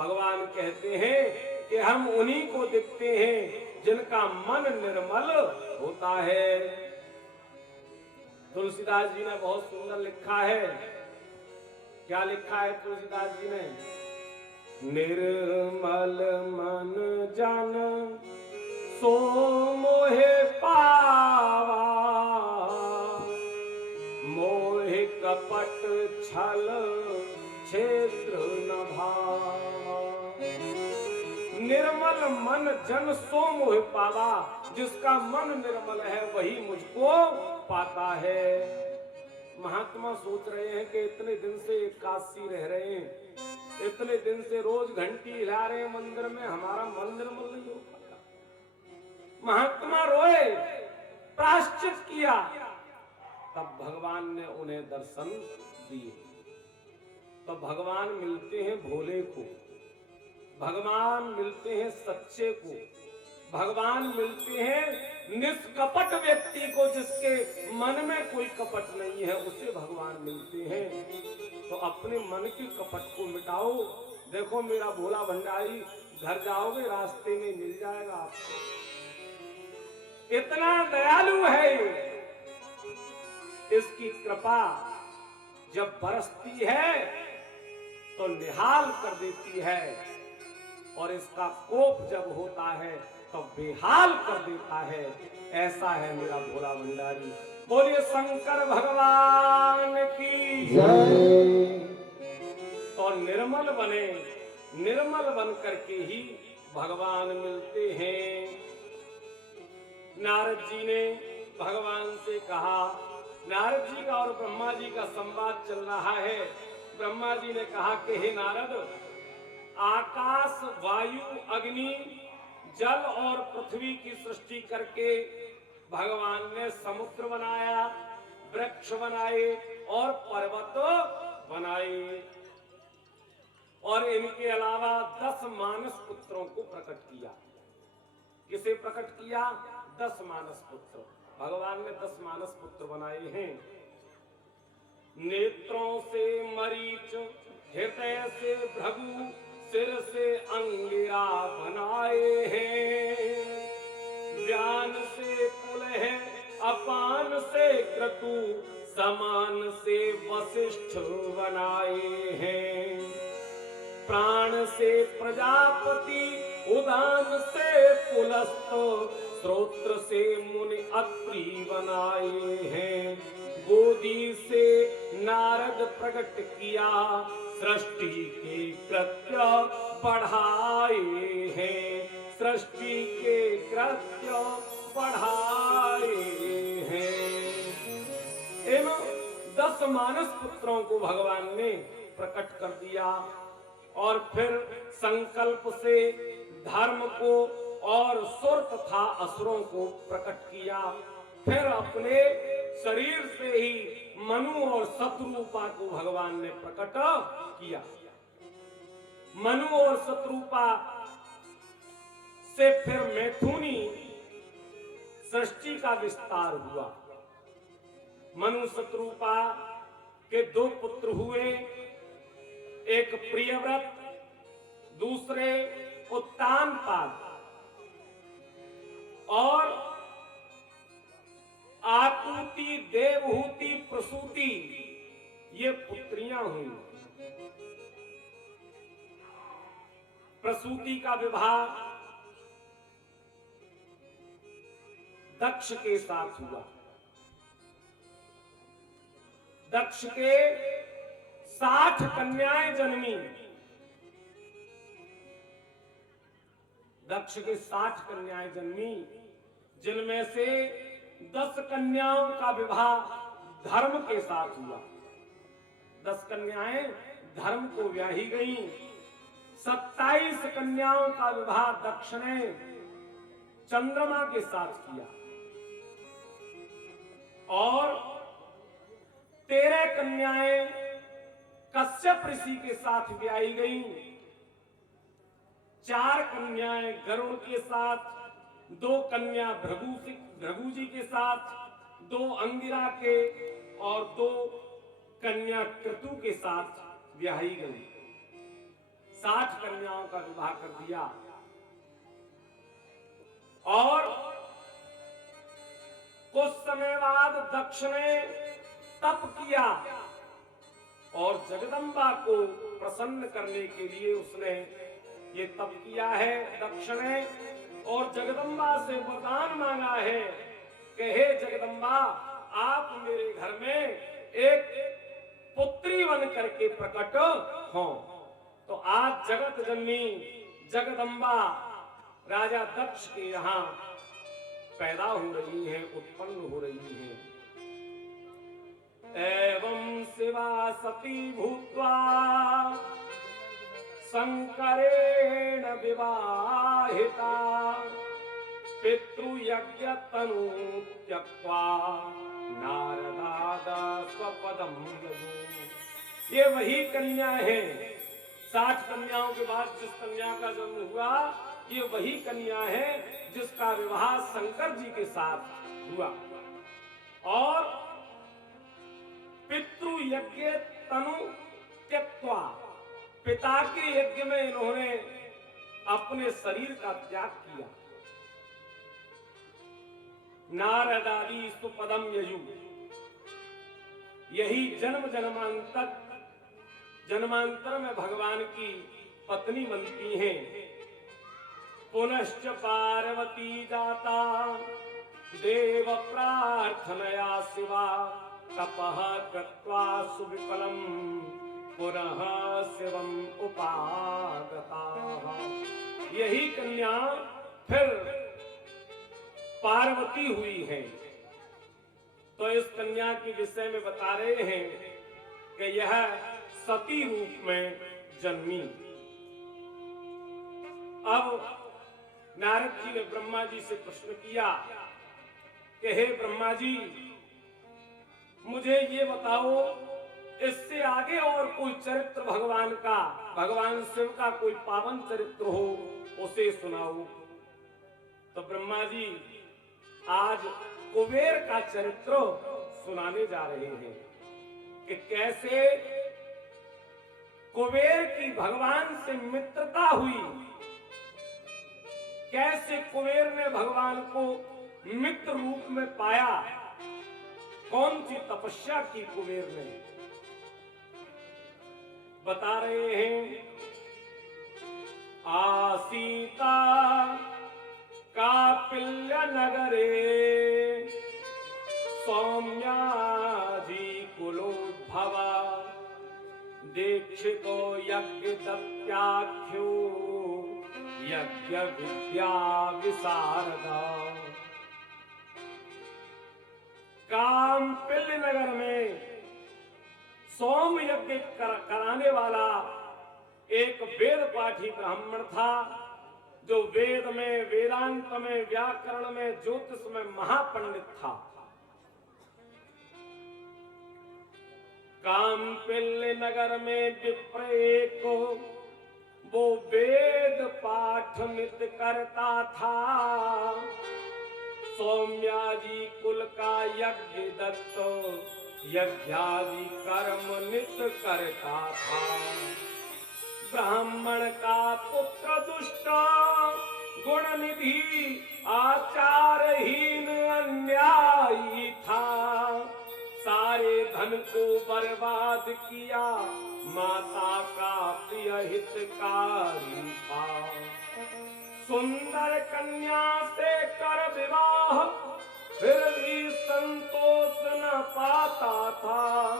भगवान कहते हैं कि हम उन्हीं को देखते हैं जिनका मन निर्मल होता है। तुलसीदास जी ने बहुत सुंदर लिखा है। क्या लिखा है तुलसीदास जी ने? निर्मल मन जन सो मोहे पावा, मोहे कपट छल क्षेत्र न भावा। निर्मल मन जन सो मोहे पावा, जिसका मन निर्मल है वही मुझको पाता है। महात्मा सोच रहे हैं कि इतने दिन से एकादशी रह रहे हैं, इतने दिन से रोज घंटी हिला रहे हैं मंदिर में, हमारा मन निर्मल नहीं हो पाता। महात्मा रोए, प्रायश्चित किया, तब भगवान ने उन्हें दर्शन दिए। तो भगवान मिलते हैं भोले को, भगवान मिलते हैं सच्चे को, भगवान मिलते हैं निष्कपट व्यक्ति को, जिसके मन में कोई कपट नहीं है, उसे भगवान मिलते हैं। तो अपने मन के कपट को मिटाओ। देखो मेरा भोला भंडारी, घर जाओगे रास्ते में मिल जाएगा आपको। इतना दयालु है, इसकी कृपा जब बरसती है तो निहाल कर देती है, और इसका कोप जब होता है तो बेहाल कर देता है। ऐसा है मेरा भोला भंडारी। बोलिए शंकर भगवान की जय। तो निर्मल बने, निर्मल बन करके ही भगवान मिलते हैं। नारद जी ने भगवान से कहा, नारद जी का और ब्रह्मा जी का संवाद चल रहा है। ब्रह्मा जी ने कहा कि हे नारद, आकाश, वायु, अग्नि, जल और पृथ्वी की सृष्टि करके भगवान ने समुद्र बनाया, वृक्ष बनाए और पर्वत बनाए, और इनके अलावा 10 मानस पुत्रों को प्रकट किया। किसे प्रकट किया? 10 मानस पुत्र। भगवान ने 10 मानस पुत्र बनाए हैं। नेत्रों से मरीच, हृदय से भृगु, सिर से अंगिरा बनाए हैं। ज्ञान से पुलह, अपान से क्रतु, समान से वशिष्ठ बनाए हैं। प्राण से प्रजापति, उदान से पुलस्त, श्रोत्र से मुनि अत्रि बनाए हैं। गोदी से नारद प्रकट किया, सृष्टि के कृत्य बढ़ाए हैं। सृष्टि के कृत्य बढ़ाए हैं। इन 10 मानस पुत्रों को भगवान ने प्रकट कर दिया, और फिर संकल्प से धर्म को और सुर तथा असुरों को प्रकट किया। फिर अपने शरीर से ही मनु और शत्रुपा को भगवान ने प्रकट किया। मनु और शत्रुपा से फिर मैथुनी सृष्टि का विस्तार हुआ। मनु शत्रुपा के 2 पुत्र हुए, एक प्रियव्रत, दूसरे उत्तानपाद, और आकुति, देवहूति, प्रसूति, ये पुत्रियां हुई। प्रसूति का विवाह दक्ष के साथ हुआ। दक्ष के 60 कन्याएं जन्मी। दक्ष के 60 कन्याएं जन्मी, जिनमें से 10 कन्याओं का विवाह धर्म के साथ हुआ। 10 कन्याएं धर्म को ब्याही गई। 27 कन्याओं का विवाह दक्ष ने चंद्रमा के साथ किया, और 13 कन्याएं कश्यप ऋषि के साथ ब्याही गई। 4 कन्याएं गरुड़ के साथ, 2 कन्या भृगु जी के साथ, 2 अंगिरा के और 2 कन्या क्रतु के साथ ब्याही गई। 60 कन्याओं का विवाह कर दिया और कुछ समय बाद दक्ष ने तप किया और जगदम्बा को प्रसन्न करने के लिए उसने ये तप किया है दक्ष ने, और जगदम्बा से वरदान मांगा है कि हे जगदम्बा, आप मेरे घर में एक पुत्री बन करके प्रकट हो। तो आज जगत जननी जगदम्बा राजा दक्ष के यहाँ पैदा हो रही हैं, उत्पन्न हो रही हैं। एवं शिवा सती भूत्वा शंकरेण विवाहिता पितृयज्ञ तनु त्यक्त्वा नारदादा स्वपदम यजो। ये वही कन्या है, 60 कन्याओं के बाद जिस कन्या का जन्म हुआ, ये वही कन्या है जिसका विवाह शंकर जी के साथ हुआ। और पितृ यज्ञ तनु त्यक्त्वा, पिता के यज्ञ में इन्होंने अपने शरीर का त्याग किया। नारदादि सुपदम यजु, यही जन्म जन्मांतर में भगवान की पत्नी बनती हैं। पुनश्च पार्वती जाता देव प्रार्थनया शिवा तपः कृत्वा सुविफलम पुनः शिवम उपागता। यही कन्या फिर पार्वती हुई है। तो इस कन्या के विषय में बता रहे हैं कि यह सती रूप में जन्मी। अब नारद जी ने ब्रह्मा जी से प्रश्न किया कि हे ब्रह्मा जी, मुझे ये बताओ, इससे आगे और कोई चरित्र भगवान का, भगवान शिव का कोई पावन चरित्र हो, उसे सुनाओ। तो ब्रह्मा जी आज कुबेर का चरित्र सुनाने जा रहे हैं कि कैसे कुबेर की भगवान से मित्रता हुई, कैसे कुबेर ने भगवान को मित्र रूप में पाया, कौन सी तपस्या की कुबेर ने, बता रहे हैं। आसीता कापिल्य नगरे सौम्याजी कुलोद्भवा दीक्षितो यज्ञ दत्याख्यो यज्ञ विद्या विशारदा। कामपिल्य नगर में सोम यज्ञ कराने वाला एक वेद पाठी ब्राह्मण था, जो वेद में, वेदांत में, व्याकरण में, ज्योतिष में महापंडित था। कामपिल्य नगर में विप्र को वो वेद पाठ नित्य करता था। सौम्याजी कुल का यज्ञ दत्त यज्ञादि कर्म नित्य करता था। ब्राह्मण का पुत्र दुष्ट गुण निधि आचारहीन अन्यायी था। सारे धन को बर्बाद किया, माता का प्रिय हितकारी था। सुंदर कन्या से कर विवाह फिर भी संतोष न पाता था।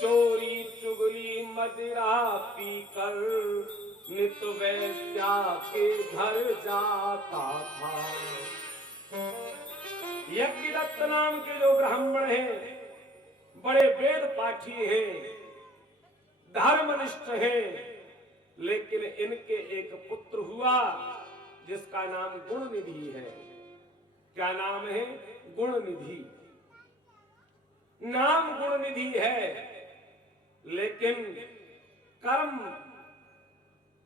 चोरी चुगली मदिरा पीकर नित वैश्या के घर जाता था। यज्ञदत्त नाम के जो ब्राह्मण हैं, बड़े वेद पाठी हैं, धर्मनिष्ठ हैं, लेकिन इनके एक पुत्र हुआ जिसका नाम गुणनिधि है। क्या नाम है? गुणनिधि। नाम गुणनिधि है, लेकिन कर्म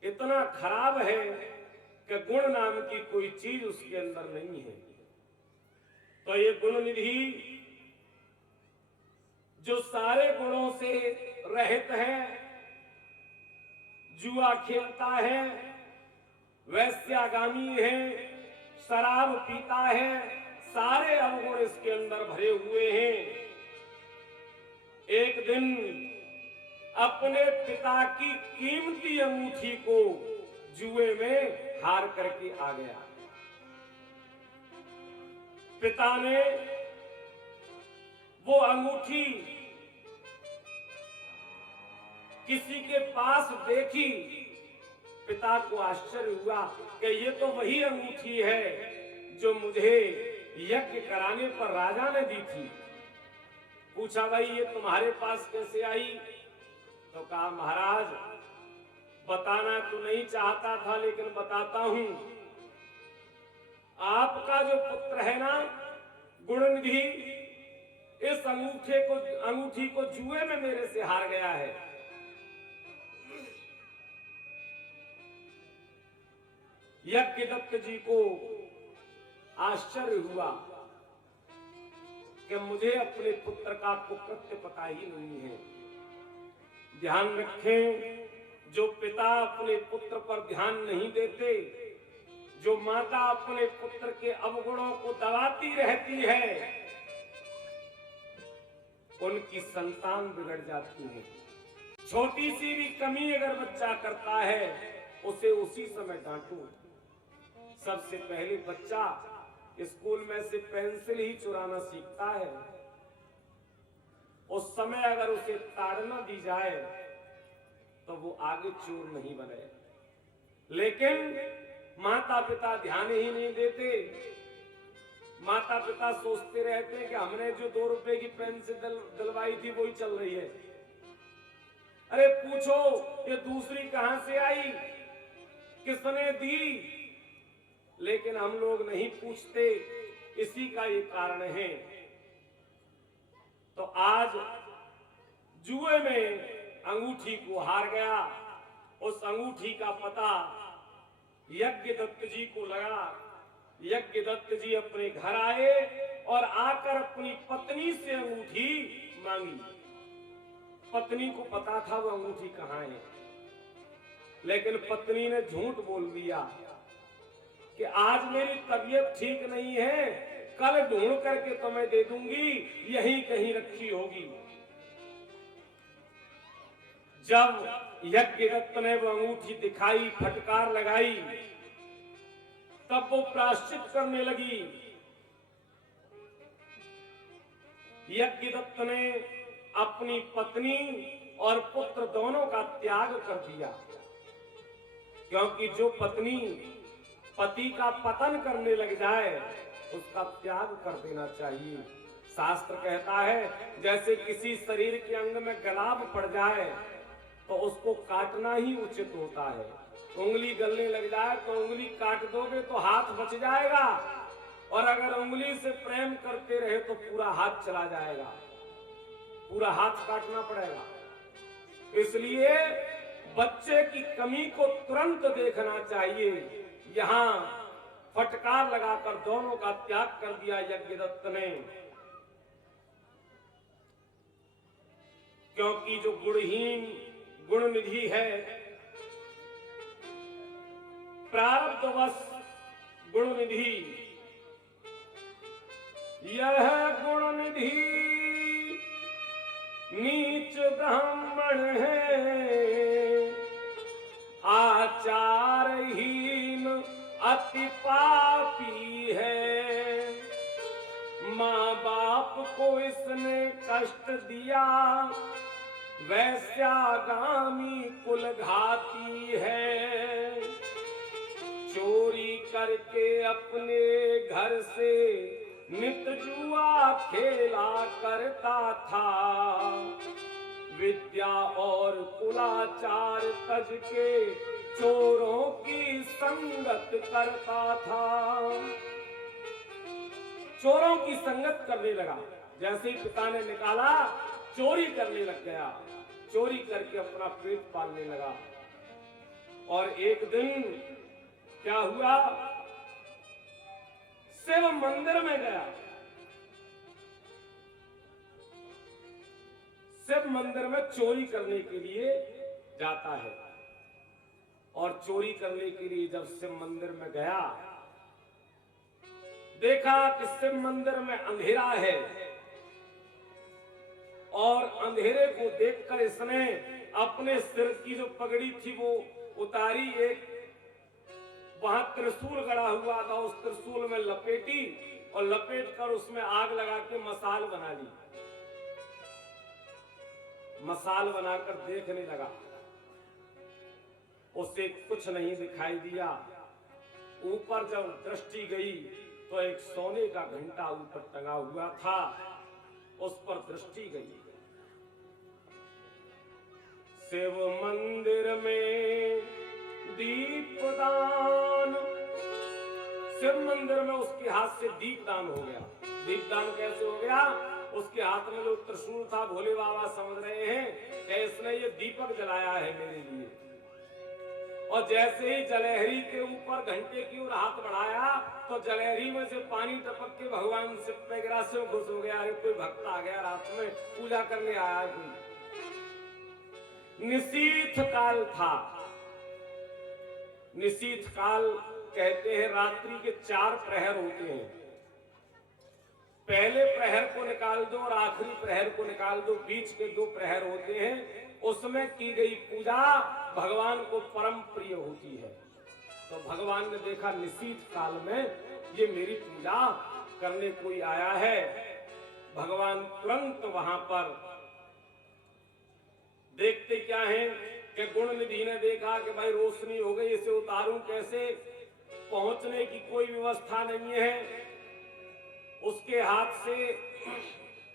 इतना खराब है कि गुण नाम की कोई चीज उसके अंदर नहीं है। तो ये गुणनिधि जो सारे गुणों से रहित है, जुआ खेलता है, वैश्यागामी है, शराब पीता है, सारे अवगुण इसके अंदर भरे हुए हैं। एक दिन अपने पिता की कीमती अंगूठी को जुए में हार करके आ गया। पिता ने वो अंगूठी किसी के पास देखी। पिता को आश्चर्य हुआ कि ये तो वही अंगूठी है जो मुझे यज्ञ कराने पर राजा ने दी थी। पूछा, भाई ये तुम्हारे पास कैसे आई? तो कहा, महाराज बताना तो नहीं चाहता था, लेकिन बताता हूं। आपका जो पुत्र है ना गुणनिधि, इस अंगूठी को जुए में मेरे से हार गया है। यज्ञदत्त जी को आश्चर्य हुआ कि मुझे अपने पुत्र का कुकृत्य पता ही नहीं है। ध्यान रखें, जो पिता अपने पुत्र पर ध्यान नहीं देते, जो माता अपने पुत्र के अवगुणों को दबाती रहती है, उनकी संतान बिगड़ जाती है। छोटी सी भी कमी अगर बच्चा करता है, उसे उसी समय डांटो। सबसे पहले बच्चा स्कूल में से पेंसिल ही चुराना सीखता है। उस समय अगर उसे ताड़ना दी जाए तो वो आगे चोर नहीं बने। लेकिन माता पिता ध्यान ही नहीं देते। माता पिता सोचते रहते हैं कि हमने जो 2 रुपए की पेंसिल दिलवाई थी वही चल रही है। अरे पूछो, ये दूसरी कहां से आई, किसने दी? लेकिन हम लोग नहीं पूछते, इसी का ये कारण है। तो आज जुए में अंगूठी को हार गया। उस अंगूठी का पता यज्ञदत्त जी को लगा। यज्ञदत्त जी अपने घर आए और आकर अपनी पत्नी से अंगूठी मांगी। पत्नी को पता था वो अंगूठी कहां है, लेकिन पत्नी ने झूठ बोल दिया कि आज मेरी तबीयत ठीक नहीं है, कल ढूंढ करके तुम्हें दे दूंगी, यहीं कहीं रखी होगी। जब यज्ञदत्त ने वो अंगूठी दिखाई, फटकार लगाई, तब वो प्रायश्चित करने लगी। यज्ञदत्त ने अपनी पत्नी और पुत्र दोनों का त्याग कर दिया, क्योंकि जो पत्नी पति का पतन करने लग जाए उसका त्याग कर देना चाहिए। शास्त्र कहता है जैसे किसी शरीर के अंग में गलाब पड़ जाए तो उसको काटना ही उचित होता है। उंगली गलने लग जाए तो उंगली काट दोगे तो हाथ बच जाएगा, और अगर उंगली से प्रेम करते रहे तो पूरा हाथ चला जाएगा, पूरा हाथ काटना पड़ेगा। इसलिए बच्चे की कमी को तुरंत देखना चाहिए। यहां फटकार लगाकर दोनों का त्याग कर दिया यज्ञदत्त ने, क्योंकि जो गुणहीन गुणनिधि है, प्रारब्धवश गुणनिधि, यह गुणनिधि नीच ब्राह्मण है, आचारहीन अति पापी है। माँ बाप को इसने कष्ट दिया, वैश्यागामी कुलघाती है। चोरी करके अपने घर से नित जुआ खेला करता था, विद्या और कुलाचार तज के चोरों की संगत करता था। चोरों की संगत करने लगा। जैसे ही पिता ने निकाला, चोरी करने लग गया, चोरी करके अपना पेट पालने लगा। और एक दिन क्या हुआ, शिव मंदिर में गया। शिव मंदिर में चोरी करने के लिए जाता है। चोरी करने के लिए जब शिव मंदिर में गया, देखा कि शिव मंदिर में अंधेरा है और अंधेरे को देखकर इसने अपने सिर की जो पगड़ी थी वो उतारी, एक वहां त्रिशूल गड़ा हुआ था, उस त्रिशूल में लपेटी और लपेट कर उसमें आग लगा के मसाल बना ली। मसाल बनाकर देखने लगा, उसे कुछ नहीं दिखाई दिया। ऊपर जब दृष्टि गई तो एक सोने का घंटा ऊपर टंगा हुआ था, उस पर दृष्टि गई। शिव मंदिर में दीपदान, शिव मंदिर में उसके हाथ से दीपदान हो गया। दीपदान कैसे हो गया? उसके हाथ में जो त्रिशूल था, भोले बाबा समझ रहे हैं कि इसने ये दीपक जलाया है मेरे लिए। और जैसे ही जलहरी के ऊपर घंटे की ओर हाथ बढ़ाया तो जलहरी में से पानी टपक के भगवान शिव पे गिरा। शिव खुश हो गया, अरे कोई भक्त आ गया, रात में पूजा करने आया कोई। निशीथ काल था। निशीथ काल कहते हैं रात्रि के 4 प्रहर होते हैं। पहले प्रहर को निकाल दो और आखिरी प्रहर को निकाल दो, बीच के 2 प्रहर होते हैं। उसमें की गई पूजा भगवान को परम प्रिय होती है। तो भगवान ने देखा निशीथ काल में ये मेरी पूजा करने कोई आया है। भगवान तुरंत वहां पर देखते क्या है कि गुण निधि ने देखा कि भाई रोशनी हो गई, इसे उतारूं कैसे, पहुंचने की कोई व्यवस्था नहीं है। उसके हाथ से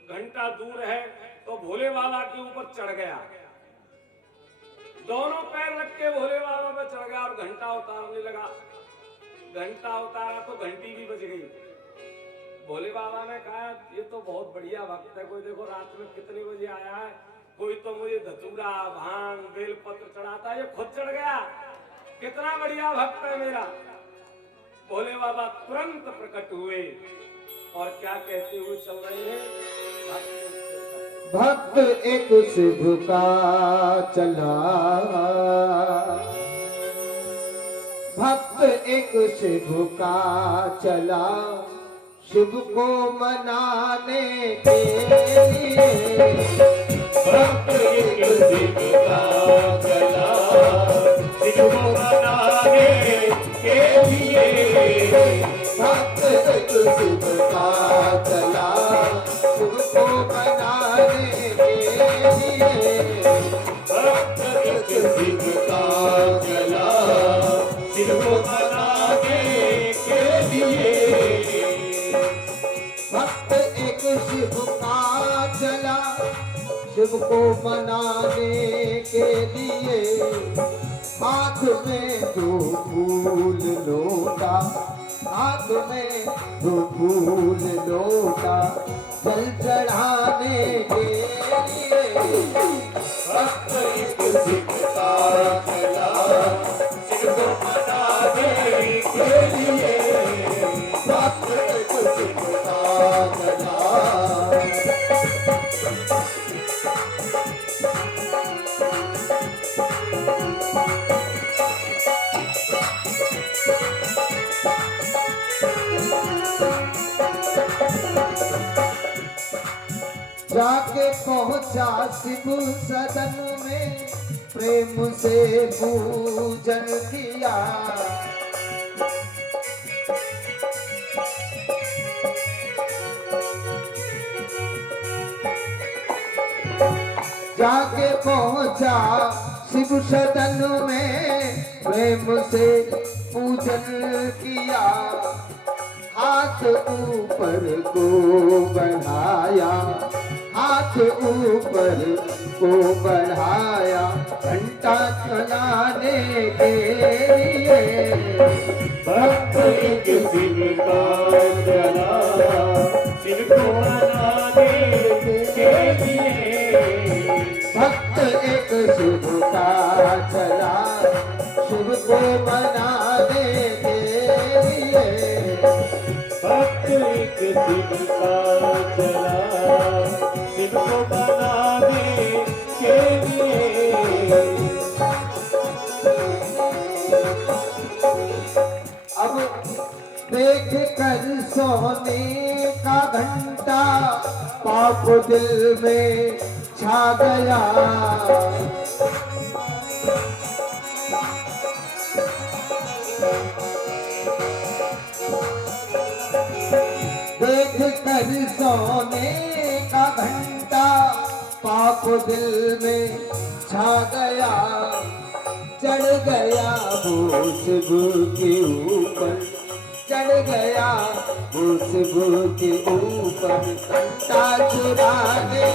घंटा दूर है तो भोले बाबा के ऊपर चढ़ गया, दोनों पैर रख के भोले बाबा पे चढ़ गया और घंटा उतारने लगा। घंटा उतारा तो घंटी भी बज गई। भोले बाबा ने कहा ये तो बहुत बढ़िया भक्त है, कोई देखो रात में कितने बजे आया है, कोई तो मुझे धतूरा भांग बेलपत्र चढ़ाता है, ये खुद चढ़ गया, कितना बढ़िया भक्त है मेरा। भोले बाबा तुरंत प्रकट हुए और क्या कहते हुए चल रहे हैं? भक्त एक शिव का चला, भक्त एक शिव का चला, शिव को मनाने के लिए। भक्त एक शिव का चला, शिव को मनाने के लिए। भक्त एक शिव का चला, शिव को मनाने के लिए। भक्त एक शिव का चला, शिव को मनाने के लिए। भक्त एक शिव का चला, शिव को मनाने के लिए। हाथ में 2 फूल लोटा, हाथ में 2 फूल लोटा, जल चढ़ाने के लिए। भक्त एक शिव का चला, शिव को मनाने के लिए। भक्त एक शिव का चला। जाके पहुंचा शिव सदन में, प्रेम से पूजन किया। जाके पहुंचा शिव सदन में, प्रेम से पूजन किया। हाथ ऊपर को बढ़ाया, हाथ ऊपर को बढ़ाया, घंटा चलाने के लिए। भक्त एक शिव का चला, शिव को मनाने के लिए। भक्त एक शिव का चला, शिव को मनाने के लिए। भक्त एक शिव का चला, शिव को मनाने के लिए। देख कर सोने का घंटा पाप दिल में छा गया। देख कर सोने का घंटा पाप दिल में छा गया। चढ़ गया खुशबू के ऊपर, चढ़ गया खुशबू के ऊपर, घंटा चुराने